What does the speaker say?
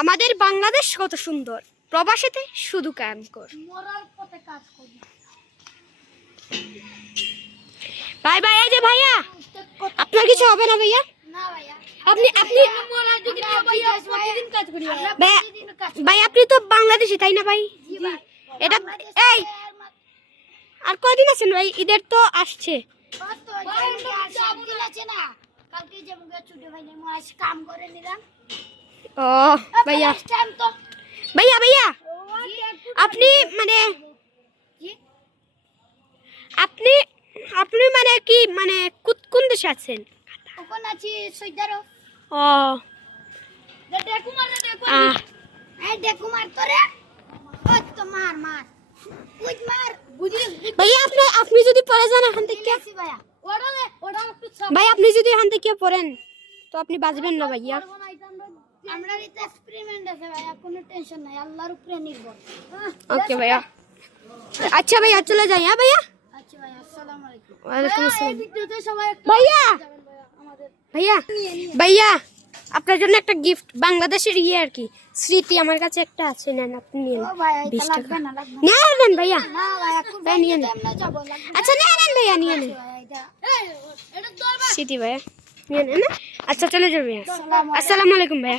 আমাদের বাংলাদেশ কত সুন্দর, প্রবাসীতে শুধু কাম কর। ভাই ভাই, এই যে ভাইয়া, আপনার কিছু হবে না ভাইয়া? আপনি আপনি ভাই, আপনি তো বাংলাদেশি তাই না ভাই? এটা এই আর কয়দিন আছেন ভাই? ঈদের তো আসছে। ও ভাইয়া ভাইয়া ভাইয়া, আপনি মানে আপনি আপনি মানে কি মানে কোন দেশে আছেন? ও ভাইয়া, আপনি যদি পড়ে যান এখান থেকে, ভাই আপনি যদি এখান থেকে পড়েন তো আপনি বাঁচবেন না ভাইয়া। আমরা এটা এক্সপেরিমেন্ট আছে ভাইয়া, কোনো টেনশন নাই, আল্লাহর উপরে নির্ভর। ওকে ভাইয়া, আচ্ছা ভাইয়া চলে যাই। হ্যাঁ ভাইয়া, আচ্ছা ভাইয়া, আসসালামু আলাইকুম। ওয়ালাইকুম আসসালাম। ভিডিওতে সবাই ভাইয়া আমাদের ভাইয়া ভাইয়া, আপনার জন্য একটা গিফট, বাংলাদেশের আর কি স্মৃতি আমার কাছে একটা আছে, নেন আপনি নিয়ে নেন। 20 টাকা নেন ভাইয়া। না ভাইয়া, ভাই নিয়ে নেন। আচ্ছা নিয়ে নেন ভাইয়া, নিয়ে নেন এটা স্মৃতি ভাইয়া, নিয়ে নেন। আচ্ছা চলে যাবে ভাইয়া। আসসালামু আলাইকুম ভাইয়া।